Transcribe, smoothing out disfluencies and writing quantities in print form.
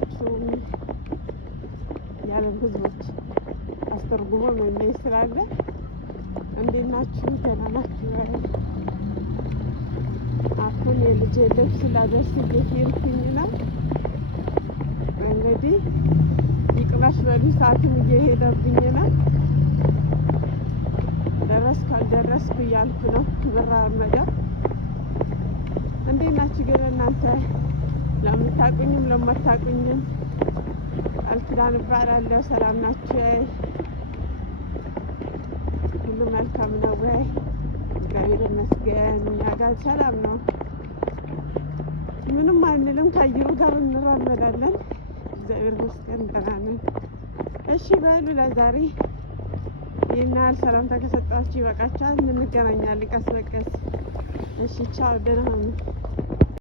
ሁላችሁም የዓለም ሕዝቦች አስተርጉሞ መመይ ስላለ እንዴት ናችሁ? ደህና ናችሁ? አሁን የልጄ ልብስ ላደርስ እየሄድኩኝ ነው። እንግዲህ ይቅናሽ በሉ፣ ሰዓትም እየሄደብኝ ነው። ደረስኩ አልደረስኩ እያልኩ ነው ብራመደው። እንዴት ናችሁ ግን እናንተ? ለምታውቁኝም ለማታውቁኝም ቃል ኪዳን እባላለሁ። ሰላም ናችሁ? ሁሉ መልካም ነው ወይ? እግዚአብሔር ይመስገን፣ እኛ ጋር ሰላም ነው። ምንም አንልም፣ ከአየሩ ጋር እንራመዳለን። እግዚአብሔር ይመስገን ደህና ነን። እሺ በሉ ለዛሬ ይህን ያህል ሰላምታ ከሰጣችሁ ይበቃችኋል። እንገናኛለን ቀስ በቀስ። እሺ ቻው፣ ደህና ሁኑ።